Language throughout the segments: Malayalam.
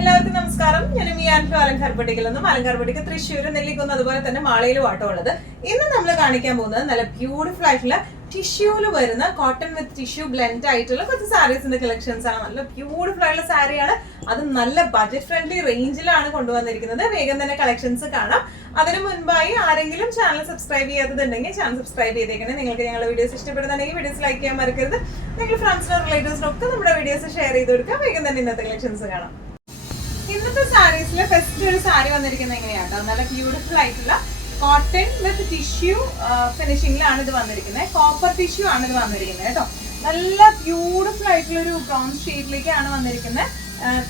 എല്ലാവർക്കും നമസ്കാരം. ഞാൻ അലങ്കാർപട്ടിയിൽ നിന്നും അലങ്കാർപട്ടിക്ക് തൃശ്ശൂർ നെല്ലിക്കുന്ന് അതുപോലെ തന്നെ മാളയിലും ആട്ടോ ഉള്ളത്. ഇന്ന് നമ്മൾ കാണിക്കാൻ പോകുന്നത് നല്ല ബ്യൂട്ടിഫുൾ ആയിട്ടുള്ള ടിഷ്യൂല് വരുന്ന കോട്ടൺ വിത്ത് ടിഷ്യൂ ബ്ലെൻഡ് ആയിട്ടുള്ള കുറച്ച് സാരീസിന്റെ കളക്ഷൻസ് ആണ്. നല്ല ബ്യൂട്ടിഫുൾ ആയിട്ടുള്ള സാരിയാണ്. അത് നല്ല ബഡ്ജറ്റ് ഫ്രണ്ട്ലി റേഞ്ചിലാണ് കൊണ്ടുവന്നിരിക്കുന്നത്. വേഗം തന്നെ കളക്ഷൻസ് കാണാം. അതിനു മുൻപായി ആരെങ്കിലും ചാനൽ സബ്സ്ക്രൈബ് ചെയ്യാത്തതുണ്ടെങ്കിൽ ചാനൽ സബ്സ്ക്രൈബ് ചെയ്തേക്കണേ. നിങ്ങൾക്ക് ഞങ്ങളുടെ വീഡിയോസ് ഇഷ്ടപ്പെടുന്നുണ്ടെങ്കിൽ വീഡിയോസ് ലൈക്ക് ചെയ്യാൻ മറക്കരുത്. നിങ്ങൾ ഫ്രണ്ട്സിനും റിലേറ്റീവ്സിനും ഒക്കെ നമ്മുടെ വീഡിയോസ് ഷെയർ ചെയ്ത് കൊടുക്കുക. വേഗം തന്നെ ഇന്നത്തെ കളക്ഷൻസ് കാണാം. ഇന്നത്തെ സാരീസിലെ ഫസ്റ്റ് ഒരു സാരി വന്നിരിക്കുന്നത് എങ്ങനെയാട്ടോ, നല്ല ബ്യൂട്ടിഫുൾ ആയിട്ടുള്ള കോട്ടൺ വിത്ത് ടിഷ്യൂ ഫിനിഷിംഗിലാണ് ഇത് വന്നിരിക്കുന്നത്. കോപ്പർ ടിഷ്യൂ ആണ് ഇത് വന്നിരിക്കുന്നത് കേട്ടോ. നല്ല ബ്യൂട്ടിഫുൾ ആയിട്ടുള്ള ഒരു ബ്രൗൺ ഷെയ്ഡിലേക്കാണ് വന്നിരിക്കുന്നത്.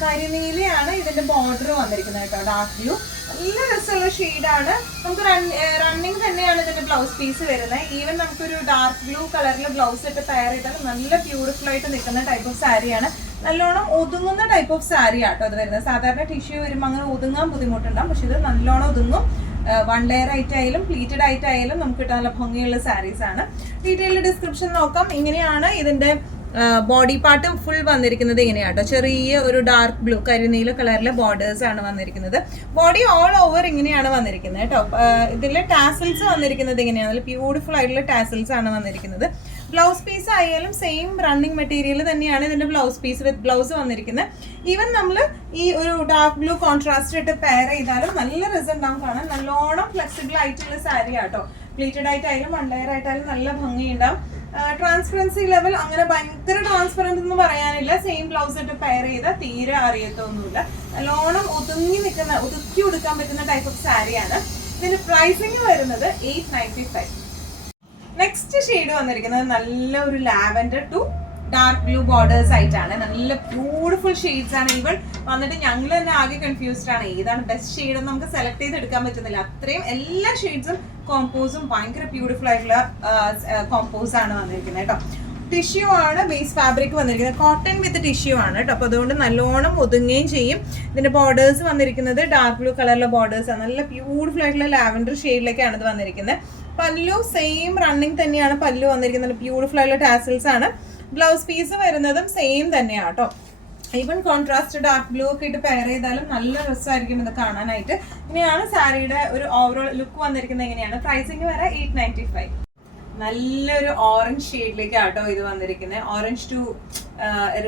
കരിനീലയാണ് ഇതിന്റെ ബോർഡർ വന്നിരിക്കുന്നത് കേട്ടോ, ഡാർക്ക് ബ്ലൂ. നല്ല രസമുള്ള ഷെയ്ഡാണ്. നമുക്ക് റണ്ണിങ് തന്നെയാണ് ഇതിന്റെ ബ്ലൗസ് പീസ് വരുന്നത്. ഈവൻ നമുക്കൊരു ഡാർക്ക് ബ്ലൂ കളറിൽ ബ്ലൗസ് ഇട്ട് പെയർ ചെയ്താൽ നല്ല ബ്യൂട്ടിഫുൾ ആയിട്ട് നിൽക്കുന്ന ടൈപ്പ് ഓഫ് സാരിയാണ്. നല്ലോണം ഒതുങ്ങുന്ന ടൈപ്പ് ഓഫ് സാരി ആട്ടോ അത് വരുന്നത്. സാധാരണ ടിഷ്യൂ വരുമ്പോൾ അങ്ങനെ ഒതുങ്ങാൻ ബുദ്ധിമുട്ടുണ്ടാകും, പക്ഷെ ഇത് നല്ലോണം ഒതുങ്ങും. വൺ ലെയർ ആയിട്ടായാലും പ്ലീറ്റഡ് ആയിട്ടായാലും നമുക്ക് കിട്ടാൻ നല്ല ഭംഗിയുള്ള സാരീസ് ആണ്. ഡീറ്റെയിൽഡ് ഡിസ്ക്രിപ്ഷൻ നോക്കാം. ഇങ്ങനെയാണ് ഇതിന്റെ ബോഡി പാർട്ട് ഫുൾ വന്നിരിക്കുന്നത്. ഇങ്ങനെയാട്ടോ, ചെറിയ ഒരു ഡാർക്ക് ബ്ലൂ കരിനീല കളറിലെ ബോർഡേഴ്സ് ആണ് വന്നിരിക്കുന്നത്. ബോഡി ഓൾ ഓവർ ഇങ്ങനെയാണ് വന്നിരിക്കുന്നത് കേട്ടോ. ഇതിലെ ടാസിൽസ് വന്നിരിക്കുന്നത് ഇങ്ങനെയാണ്. നല്ല ബ്യൂട്ടിഫുൾ ആയിട്ടുള്ള ടാസിൽസ് ആണ് വന്നിരിക്കുന്നത്. ബ്ലൗസ് പീസ് ആയാലും സെയിം റണ്ണിങ് മെറ്റീരിയൽ തന്നെയാണ് ഇതിന്റെ ബ്ലൗസ് പീസ് വിത്ത് ബ്ലൗസ് വന്നിരിക്കുന്നത്. ഈവൻ നമ്മൾ ഈ ഒരു ഡാർക്ക് ബ്ലൂ കോൺട്രാസ്റ്റ് ഇട്ട് പെയർ ചെയ്താലും നല്ല റിസൾട്ട് ഉണ്ടാവും കാണാൻ. നല്ലോണം ഫ്ലെക്സിബിൾ ആയിട്ടുള്ള സാരി ആട്ടോ. പ്ലീറ്റഡ് ആയിട്ടായാലും വൺ ലെയർ ആയിട്ടായാലും നല്ല ഭംഗിയുണ്ടാവും. ട്രാൻസ്പെറൻസി ലെവൽ അങ്ങനെ ഭയങ്കര ട്രാൻസ്പെറൻറ്റ് എന്ന് പറയാനില്ല. സെയിം ബ്ലൗസ് ഇട്ട് പെയർ ചെയ്താൽ തീരെ അറിയത്തൊന്നുമില്ല. നല്ലോണം ഒതുക്കി കൊടുക്കാൻ പറ്റുന്ന ടൈപ്പ് ഓഫ് സാരിയാണ്. ഇതിന്റെ പ്രൈസിങ് വരുന്നത് 895. നെക്സ്റ്റ് ഷെയ്ഡ് വന്നിരിക്കുന്നത് നല്ല ഒരു lavender to dark blue borders ആയിട്ടാണ്. നല്ല ബ്യൂട്ടിഫുൾ ഷെയ്ഡ്സ് ആണ്. ഇവൺ വന്നിട്ട് ഞങ്ങൾ തന്നെ ആകെ കൺഫ്യൂസ്ഡ് ആണ്, ഏതാണ് ബെസ്റ്റ് ഷെയ്ഡ് എന്ന് നമുക്ക് സെലക്ട് ചെയ്ത് എടുക്കാൻ പറ്റുന്നില്ല. അത്രയും എല്ലാ ഷെയ്ഡ്സും കോമ്പോസും ഭയങ്കര ബ്യൂട്ടിഫുൾ ആയിട്ടുള്ള കോമ്പോസ് ആണ് വന്നിരിക്കുന്നത് കേട്ടോ. ടിഷ്യൂ ആണ് ബേസ് ഫാബ്രിക് വന്നിരിക്കുന്നത്. കോട്ടൺ വിത്ത് ടിഷ്യൂ ആണ് കേട്ടോ. അപ്പോൾ അതുകൊണ്ട് നല്ലോണം ഒതുങ്ങുകയും ചെയ്യും. ഇതിന്റെ ബോർഡേഴ്സ് വന്നിരിക്കുന്നത് ഡാർക്ക് ബ്ലൂ കളറിലെ ബോർഡേഴ്സ് ആണ്. നല്ല ബ്യൂട്ടിഫുൾ ആയിട്ടുള്ള ലാവൻഡർ ഷെയ്ഡിലേക്കാണ് ഇത് വന്നിരിക്കുന്നത്. പല്ലു സെയിം റണ്ണിങ് തന്നെയാണ് പല്ലു വന്നിരിക്കുന്നത്. ബ്യൂട്ടിഫുൾ ആയിട്ടുള്ള ടാസിൽസ് ആണ്. ബ്ലൗസ് പീസ് വരുന്നതും സെയിം തന്നെയാണ് കേട്ടോ. ഈവൻ കോൺട്രാസ്റ്റ് ഡാർക്ക് ബ്ലൂ ഒക്കെ ഇട്ട് പെയർ ചെയ്താലും നല്ല രസമായിരിക്കും ഇത് കാണാനായിട്ട്. ഇങ്ങനെയാണ് സാരിയുടെ ഒരു ഓവറോൾ ലുക്ക് വന്നിരിക്കുന്നത്. എങ്ങനെയാണ് പ്രൈസിങ് വരെ 895. നല്ലൊരു ഓറഞ്ച് ഷെയ്ഡിലേക്ക് ആട്ടോ ഇത് വന്നിരിക്കുന്നത്. ഓറഞ്ച് ടു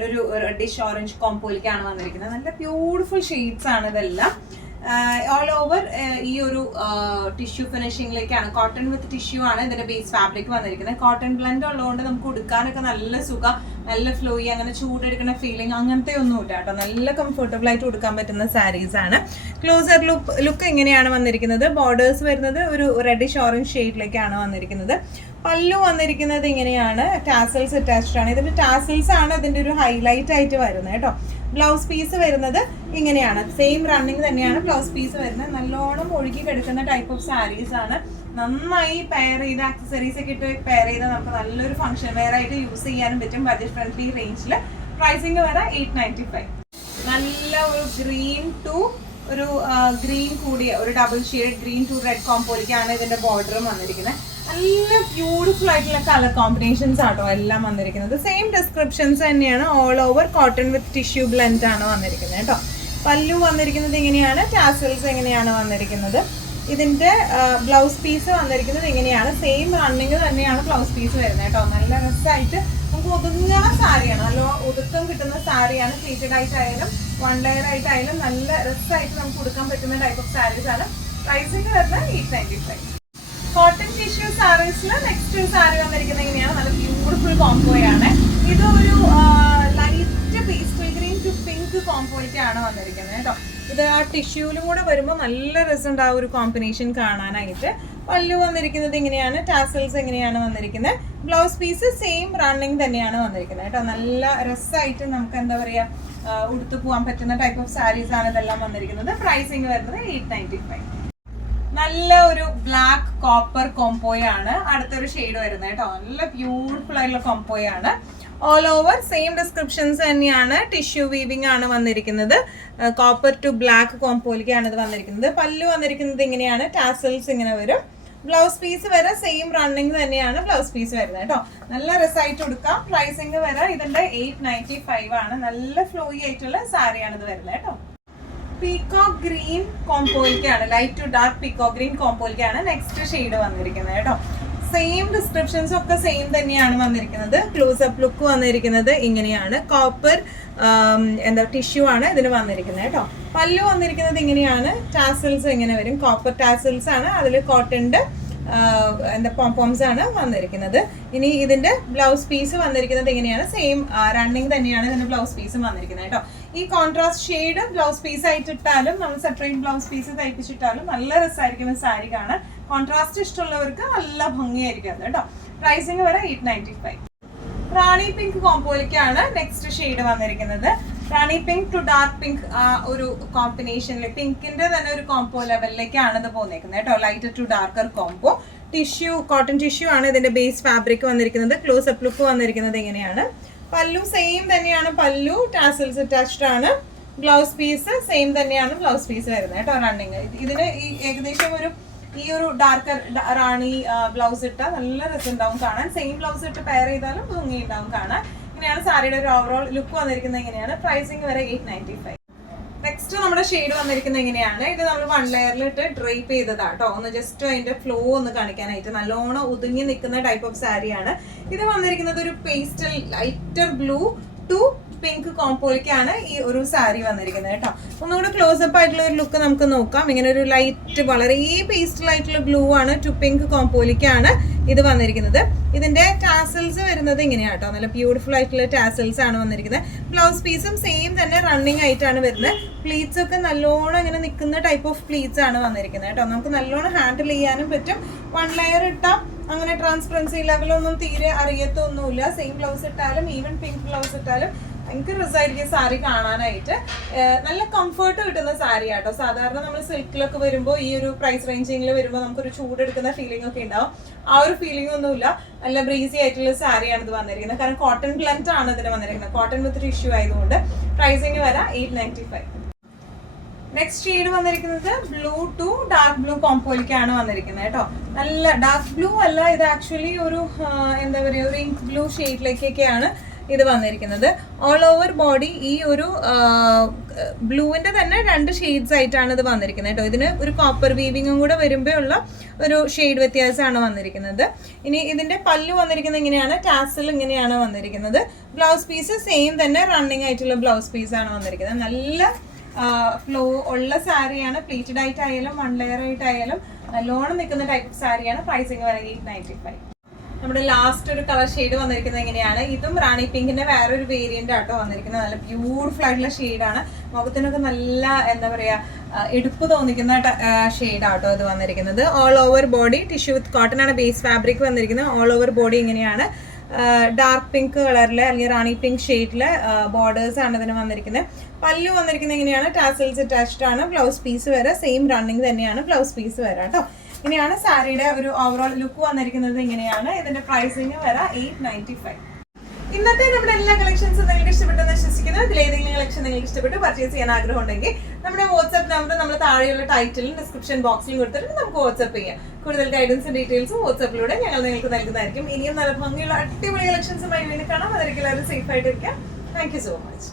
ഒരു റെഡിഷ് ഓറഞ്ച് കോമ്പോയിലേക്കാണ് വന്നിരിക്കുന്നത്. നല്ല ബ്യൂട്ടിഫുൾ ഷെയ്ഡ്സ് ആണ് ഇതെല്ലാം. ഓൾ ഓവർ ഈ ഒരു ടിഷ്യൂ ഫിനിഷിംഗിലേക്കാണ്. കോട്ടൺ വിത്ത് ടിഷ്യൂ ആണ് ഇതിന്റെ ബേസ് ഫാബ്രിക് വന്നിരിക്കുന്നത്. കോട്ടൺ ബ്ലെൻഡ് ഉള്ളതുകൊണ്ട് നമുക്ക് ഉടുക്കാനൊക്കെ നല്ല സുഖം, നല്ല ഫ്ലോയി, അങ്ങനെ ചൂടെടുക്കുന്ന ഫീലിംഗ് അങ്ങനത്തെ ഒന്നുമില്ല കേട്ടോ. നല്ല കംഫർട്ടബിൾ ആയിട്ട് ഉടുക്കാൻ പറ്റുന്ന സാരീസ് ആണ്. ക്ലോസർ ലുക്ക് എങ്ങനെയാണ് വന്നിരിക്കുന്നത്, ബോർഡേഴ്സ് വരുന്നത് ഒരു റെഡിഷ് ഓറഞ്ച് ഷെയ്ഡിലേക്കാണ് വന്നിരിക്കുന്നത്. പല്ലു വന്നിരിക്കുന്നത് ഇങ്ങനെയാണ്. ടാസൽസ് അറ്റാച്ച്ഡ് ആണ്. ഇതിന്റെ ടാസൽസ് ആണ് ഇതിന്റെ ഒരു ഹൈലൈറ്റ് ആയിട്ട് വരുന്നത് കേട്ടോ. ബ്ലൗസ് പീസ് വരുന്നത് ഇങ്ങനെയാണ്. സെയിം റണ്ണിങ് തന്നെയാണ് ബ്ലൗസ് പീസ് വരുന്നത്. നല്ലോണം ഒഴുകി കിടക്കുന്ന ടൈപ്പ് ഓഫ് സാരീസ് ആണ്. നന്നായി പെയർ ചെയ്ത് ആക്സസറീസ് ഒക്കെ ഇട്ട് പെയർ ചെയ്ത് നമുക്ക് നല്ലൊരു ഫംഗ്ഷൻ വെയർ ആയിട്ട് യൂസ് ചെയ്യാനും പറ്റും ബഡ്ജറ്റ് ഫ്രണ്ട്ലി റേഞ്ചിൽ. പ്രൈസിങ് വരെ 895. നല്ല ഒരു ഗ്രീൻ ടു ഒരു ഗ്രീൻ കൂടിയ ഒരു double shade green to red കോമ്പോയിലേക്കാണ് ഇതിന്റെ ബോർഡറും വന്നിരിക്കുന്നത്. നല്ല ബ്യൂട്ടിഫുൾ ആയിട്ടുള്ള കളർ കോമ്പിനേഷൻസ് ആട്ടോ എല്ലാം വന്നിരിക്കുന്നത്. സെയിം ഡിസ്ക്രിപ്ഷൻസ് തന്നെയാണ്. ഓൾ ഓവർ കോട്ടൺ വിത്ത് ടിഷ്യൂ ബ്ലെൻഡ് ആണ് വന്നിരിക്കുന്നത് കേട്ടോ. പല്ലു വന്നിരിക്കുന്നത് ഇങ്ങനെയാണ്. ടാസൽസ് എങ്ങനെയാണ് വന്നിരിക്കുന്നത്. ഇതിന്റെ ബ്ലൗസ് പീസ് വന്നിരിക്കുന്നത് ഇങ്ങനെയാണ്. സെയിം റണ്ണിങ് തന്നെയാണ് ബ്ലൗസ് പീസ് വരുന്നത് കേട്ടോ. നല്ല രസമായിട്ട് നമുക്ക് ഒതുങ്ങുന്ന സാരിയാണ്. നല്ല ഒതുക്കം കിട്ടുന്ന സാരിയാണ്. പ്ലീറ്റഡ് ആയിട്ടായാലും വൺ ലെയർ ആയിട്ടായാലും നല്ല രസമായിട്ട് നമുക്ക് കൊടുക്കാൻ പറ്റുന്ന ടൈപ്പ് ഓഫ് സാരീസ് ആണ്. പ്രൈസിങ് വരുന്നത് 895. കോട്ടൺ ടിഷ്യൂ സാരീസിൽ നെക്സ്റ്റ് ഒരു സാരി വന്നിരിക്കുന്നത് എങ്ങനെയാണ്, നല്ല ബ്യൂട്ടിഫുൾ കോംബോയാണ്. ഇത് ഒരു light pastel green to pink കോംബോയ്ക്കാണ് വന്നിരിക്കുന്നത് കേട്ടോ. ഇത് ആ ടിഷ്യൂലും കൂടെ വരുമ്പോൾ നല്ല രസമുണ്ട് ആ ഒരു കോമ്പിനേഷൻ കാണാനായിട്ട്. പല്ലു വന്നിരിക്കുന്നത് ഇങ്ങനെയാണ്. ടാസൽസ് എങ്ങനെയാണ് വന്നിരിക്കുന്നത്. ബ്ലൗസ് പീസ് സെയിം റണ്ണിങ് തന്നെയാണ് വന്നിരിക്കുന്നത് കേട്ടോ. നല്ല രസമായിട്ട് നമുക്ക് എന്താ പറയുക ഉടുത്തു പോകാൻ പറ്റുന്ന ടൈപ്പ് ഓഫ് സാരീസ് ആണ് ഇതെല്ലാം വന്നിരിക്കുന്നത്. പ്രൈസിങ് വരുന്നത് 895. നല്ല ഒരു ബ്ലാക്ക് കോപ്പർ കോംബോയാണ് അടുത്തൊരു ഷെയ്ഡ് വരുന്നത് കേട്ടോ. നല്ല ബ്യൂട്ടിഫുൾ ആയിട്ടുള്ള കോംബോയാണ്. ഓൾ ഓവർ സെയിം ഡിസ്ക്രിപ്ഷൻസ് തന്നെയാണ്. ടിഷ്യൂ വീവിംഗ് ആണ് വന്നിരിക്കുന്നത്. കോപ്പർ ടു ബ്ലാക്ക് കോംബോയിലേക്കാണ് ഇത് വന്നിരിക്കുന്നത്. പല്ലു വന്നിരിക്കുന്നത് ഇങ്ങനെയാണ്. ടാസൽസ് ഇങ്ങനെ വരും. ബ്ലൗസ് പീസ് വരെ സെയിം റണ്ണിങ് തന്നെയാണ് ബ്ലൗസ് പീസ് വരുന്നത് കേട്ടോ. നല്ല രസമായിട്ട് കൊടുക്കാം. പ്രൈസിങ് വരെ ഇതിന്റെ 895 ആണ്. നല്ല ഫ്ലോയി ആയിട്ടുള്ള സാരിയാണ് ഇത് വരുന്നത് കേട്ടോ. ഗ്രീൻ കോംപോയിലേക്കാണ്, light to dark peacock green കോംപോയിലേക്കാണ് നെക്സ്റ്റ് ഷെയ്ഡ് വന്നിരിക്കുന്നത് കേട്ടോ. സെയിം ഡിസ്ക്രിപ്ഷൻസ് ഒക്കെ സെയിം തന്നെയാണ് വന്നിരിക്കുന്നത്. ക്ലോസപ്പ് ലുക്ക് വന്നിരിക്കുന്നത് ഇങ്ങനെയാണ്. കോപ്പർ ടിഷ്യൂ ആണ് ഇതിന് വന്നിരിക്കുന്നത് കേട്ടോ. പല്ലു വന്നിരിക്കുന്നത് ഇങ്ങനെയാണ്. ടാസൽസ് ഇങ്ങനെ വരും, കോപ്പർ ടാസൽസ് ആണ്. അതിൽ കോട്ടന്റെ പോംപോംസ് ആണ് വന്നിരിക്കുന്നത്. ഇനി ഇതിന്റെ ബ്ലൗസ് പീസ് വന്നിരിക്കുന്നത് ഇങ്ങനെയാണ്. സെയിം റണ്ണിങ് തന്നെയാണ് ഇതിന്റെ ബ്ലൗസ് പീസും വന്നിരിക്കുന്നത് കേട്ടോ. ഈ കോൺട്രാസ്റ്റ് ഷെയ്ഡ് ബ്ലൗസ് പീസ് ആയിട്ട് ഇട്ടാലും നമ്മൾ സെപ്പറേറ്റ് ബ്ലൗസ് പീസ് തയ്പ്പിച്ചിട്ടാലും നല്ല രസമായിരിക്കും സാരി കാണാൻ. കോൺട്രാസ്റ്റ് ഇഷ്ടമുള്ളവർക്ക് നല്ല ഭംഗിയായിരിക്കും അത് കേട്ടോ. പ്രൈസിങ് വരെ 895. റാണി പിങ്ക് കോംപോയിലേക്കാണ് നെക്സ്റ്റ് ഷെയ്ഡ് വന്നിരിക്കുന്നത്. റാണി പിങ്ക് ടു ഡാർക്ക് പിങ്ക് ഒരു കോമ്പിനേഷനിൽ പിങ്കിന്റെ തന്നെ ഒരു കോംബോ ലെവലിലേക്കാണ് ഇത് പോന്നേക്കുന്നത് കേട്ടോ. Light to darker combo. Tissue, cotton tissue ആണ് ഇതിന്റെ ബേസ് ഫാബ്രിക് വന്നിരിക്കുന്നത്. ക്ലോസപ്പ് ലുക്ക് വന്നിരിക്കുന്നത് ഇങ്ങനെയാണ്. പല്ലു സെയിം തന്നെയാണ്. പല്ലു ടാസൽസ് അറ്റാച്ച്ഡ് ആണ്. ബ്ലൗസ് പീസ് സെയിം തന്നെയാണ് ബ്ലൗസ് പീസ് വരുന്നത് കേട്ടോ. റണ്ണിങ് ഇതിന് ഏകദേശം ഈ ഒരു ഡാർക്കർ റാണി ബ്ലൗസ് ഇട്ടാൽ നല്ല രസം ഉണ്ടാവും കാണാൻ. സെയിം ബ്ലൗസ് ഇട്ട് പെയർ ചെയ്താലും ഭംഗി ഉണ്ടാവും കാണാൻ. ഇങ്ങനെയാണ് സാരിയുടെ ഒരു ഓവറോൾ ലുക്ക് വന്നിരിക്കുന്നത് ഇങ്ങനെയാണ്. പ്രൈസിങ് വരെ 895. നെക്സ്റ്റ് നമ്മുടെ ഷെയ്ഡ് വന്നിരിക്കുന്നത് ഇങ്ങനെയാണ്. ഇത് നമ്മൾ 1 ലെയറിലിട്ട് ഡ്രൈപ്പ് ചെയ്തതാട്ടോ. ഒന്ന് ജസ്റ്റ് അതിന്റെ ഫ്ലോ ഒന്ന് കാണിക്കാനായിട്ട് നല്ലോണം ഒതുങ്ങി നിൽക്കുന്ന ടൈപ്പ് ഓഫ് സാരിയാണ്. ഇത് വന്നിരിക്കുന്നത് ഒരു pastel lighter blue to pink കോംപോയിലേക്കാണ് ഈ ഒരു സാരി വന്നിരിക്കുന്നത് കേട്ടോ. ഒന്നുകൂടെ ക്ലോസപ്പ് ആയിട്ടുള്ള ഒരു ലുക്ക് നമുക്ക് നോക്കാം. ഇങ്ങനെ ഒരു ലൈറ്റ് വളരെ പേസ്റ്റൽ ആയിട്ടുള്ള ബ്ലൂ ആണ് ടു പിങ്ക് കോംപോയിലേക്കാണ് ഇത് വന്നിരിക്കുന്നത്. ഇതിന്റെ ടാസൽസ് വരുന്നത് ഇങ്ങനെയാണ് കേട്ടോ. നല്ല ബ്യൂട്ടിഫുൾ ആയിട്ടുള്ള ടാസൽസ് ആണ് വന്നിരിക്കുന്നത്. ബ്ലൗസ് പീസും സെയിം തന്നെ റണ്ണിങ് ആയിട്ടാണ് വരുന്നത്. പ്ലീറ്റ്സ് ഒക്കെ നല്ലോണം ഇങ്ങനെ നിൽക്കുന്ന ടൈപ്പ് ഓഫ് പ്ലീറ്റ്സ് ആണ് വന്നിരിക്കുന്നത് കേട്ടോ. നമുക്ക് നല്ലോണം ഹാൻഡിൽ ചെയ്യാനും പറ്റും. 1 ലെയർ ഇട്ടാൽ അങ്ങനെ ട്രാൻസ്പെറൻസി ലെവലൊന്നും തീരെ അറിയത്തൊന്നുമില്ല. സെയിം ബ്ലൗസ് ഇട്ടാലും ഈവൻ പിങ്ക് ബ്ലൗസ് ഇട്ടാലും ഭയങ്കര രസമായിരിക്കും സാരി കാണാനായിട്ട്. നല്ല കംഫർട്ട് കിട്ടുന്ന സാരി ആട്ടോ. സാധാരണ നമ്മൾ സിൽക്കിലൊക്കെ വരുമ്പോൾ ഈ ഒരു പ്രൈസ് റേഞ്ചിങ്ങിൽ വരുമ്പോൾ നമുക്കൊരു ചൂടെടുക്കുന്ന ഫീലിംഗ് ഒക്കെ ഉണ്ടാവും. ആ ഒരു ഫീലിംഗ് ഒന്നുമില്ല. നല്ല ബ്രീസി ആയിട്ടുള്ള സാരിയാണ് ഇത് വന്നിരിക്കുന്നത്. കാരണം കോട്ടൺ ബ്ലെൻഡ് ആണ് ഇതിന് വന്നിരിക്കുന്നത്. കോട്ടൺ വിത്ത് ടിഷ്യൂ ആയതുകൊണ്ട്. പ്രൈസിങ് വരാം 895. നെക്സ്റ്റ് ഷെയ്ഡ് വന്നിരിക്കുന്നത് ബ്ലൂ ടു ഡാർക്ക് ബ്ലൂ കോംപോയിലേക്കാണ് വന്നിരിക്കുന്നത് കേട്ടോ. നല്ല ഡാർക്ക് ബ്ലൂ അല്ല, ഇത് ആക്ച്വലി ഒരു എന്താ പറയുക, ഒരു ഇങ്ക് ബ്ലൂ ഷെയ്ഡിലേക്കൊക്കെയാണ് ഇത് വന്നിരിക്കുന്നത്. ഓൾ ഓവർ ബോഡി ഈ ഒരു ബ്ലൂവിന്റെ തന്നെ 2 ഷെയ്ഡ്സ് ആയിട്ടാണ് ഇത് വന്നിരിക്കുന്നത് കേട്ടോ. ഇതിന് ഒരു കോപ്പർ വീവിങ്ങും കൂടെ വരുമ്പോൾ ഉള്ള ഒരു ഷെയ്ഡ് വ്യത്യാസമാണ് വന്നിരിക്കുന്നത്. ഇനി ഇതിന്റെ പല്ലു വന്നിരിക്കുന്നത് ഇങ്ങനെയാണ്. ടാസൽ ഇങ്ങനെയാണ് വന്നിരിക്കുന്നത്. ബ്ലൗസ് പീസ് സെയിം തന്നെ റണ്ണിങ് ആയിട്ടുള്ള ബ്ലൗസ് പീസ് ആണ് വന്നിരിക്കുന്നത്. നല്ല ഫ്ലോ ഉള്ള സാരിയാണ്. പ്ലീറ്റഡ് ആയിട്ടായാലും 1 ലെയർ ആയിട്ടായാലും നല്ലോണം നിൽക്കുന്ന ടൈപ്പ് ഓഫ് സാരിയാണ്. പ്രൈസിങ് വരെ 895. നമ്മുടെ ലാസ്റ്റ് ഒരു കളർ ഷെയ്ഡ് വന്നിരിക്കുന്നത് എങ്ങനെയാണ്. ഇതും റാണി പിങ്കിന്റെ വേറൊരു വേരിയന്റ് ആട്ടോ വന്നിരിക്കുന്നത്. നല്ല ബ്യൂട്ടിഫുൾ ആയിട്ടുള്ള ഷെയ്ഡാണ്. മുഖത്തിനൊക്കെ നല്ല എന്താ പറയാ എടുപ്പ് തോന്നിക്കുന്ന ഷെയ്ഡാട്ടോ ഇത് വന്നിരിക്കുന്നത്. ഓൾ ഓവർ ബോഡി ടിഷ്യൂ വിത്ത് കോട്ടൺ ആണ് ബേസ് ഫാബ്രിക് വന്നിരിക്കുന്നത്. ഓൾ ഓവർ ബോഡി ഇങ്ങനെയാണ്. ഡാർക്ക് പിങ്ക് കളറിലെ അല്ലെങ്കിൽ റാണി പിങ്ക് ഷെയ്ഡിലെ ബോർഡേഴ്സ് ആണ് ഇതിന് വന്നിരിക്കുന്നത്. പല്ലു വന്നിരിക്കുന്നത് ഇങ്ങനെയാണ്. ടാസൽസ് അറ്റാച്ച്ഡ് ആണ്. ബ്ലൗസ് പീസ് വരെ സെയിം റണ്ണിങ് തന്നെയാണ് ബ്ലൗസ് പീസ് വരാം കേട്ടോ. ഇങ്ങനെയാണ് സാരിയുടെ ഒരു ഓവറോൾ ലുക്ക് വന്നിരിക്കുന്നത്. ഇങ്ങനെയാണ് ഇതിന്റെ പ്രൈസിങ് വരാം 895. ഇന്നത്തെ നമ്മുടെ എല്ലാ കളക്ഷൻസും നിങ്ങൾക്ക് ഇഷ്ടപ്പെട്ടെന്ന് വിശ്വസിക്കുന്നു. ഇതിൽ ഏതെങ്കിലും കളക്ഷൻ നിങ്ങൾക്ക് ഇഷ്ടപ്പെട്ട് പർച്ചേസ് ചെയ്യാൻ ആഗ്രഹം ഉണ്ടെങ്കിൽ നമ്മുടെ വാട്സ്ആപ്പ് നമ്പർ നമ്മൾ താഴെയുള്ള ടൈറ്റിലും ഡിസ്ക്രിപ്ഷൻ ബോക്സിലും കൊടുത്തിട്ട് നമുക്ക് വാട്സ്ആപ്പ് ചെയ്യാം. കൂടുതൽ ഗൈഡൻസും ഡീറ്റെയിൽസും വാട്സ്ആപ്പിലൂടെ ഞങ്ങൾ നിങ്ങൾക്ക് നൽകുന്നതായിരിക്കും. ഇനിയും നല്ല ഭംഗിയുള്ള അടിപൊളി കളക്ഷൻസുമായി വീണ്ടും കാണാം. അതൊരിക്കലും സേഫ് ആയിട്ടിരിക്കാം. Thank you so much.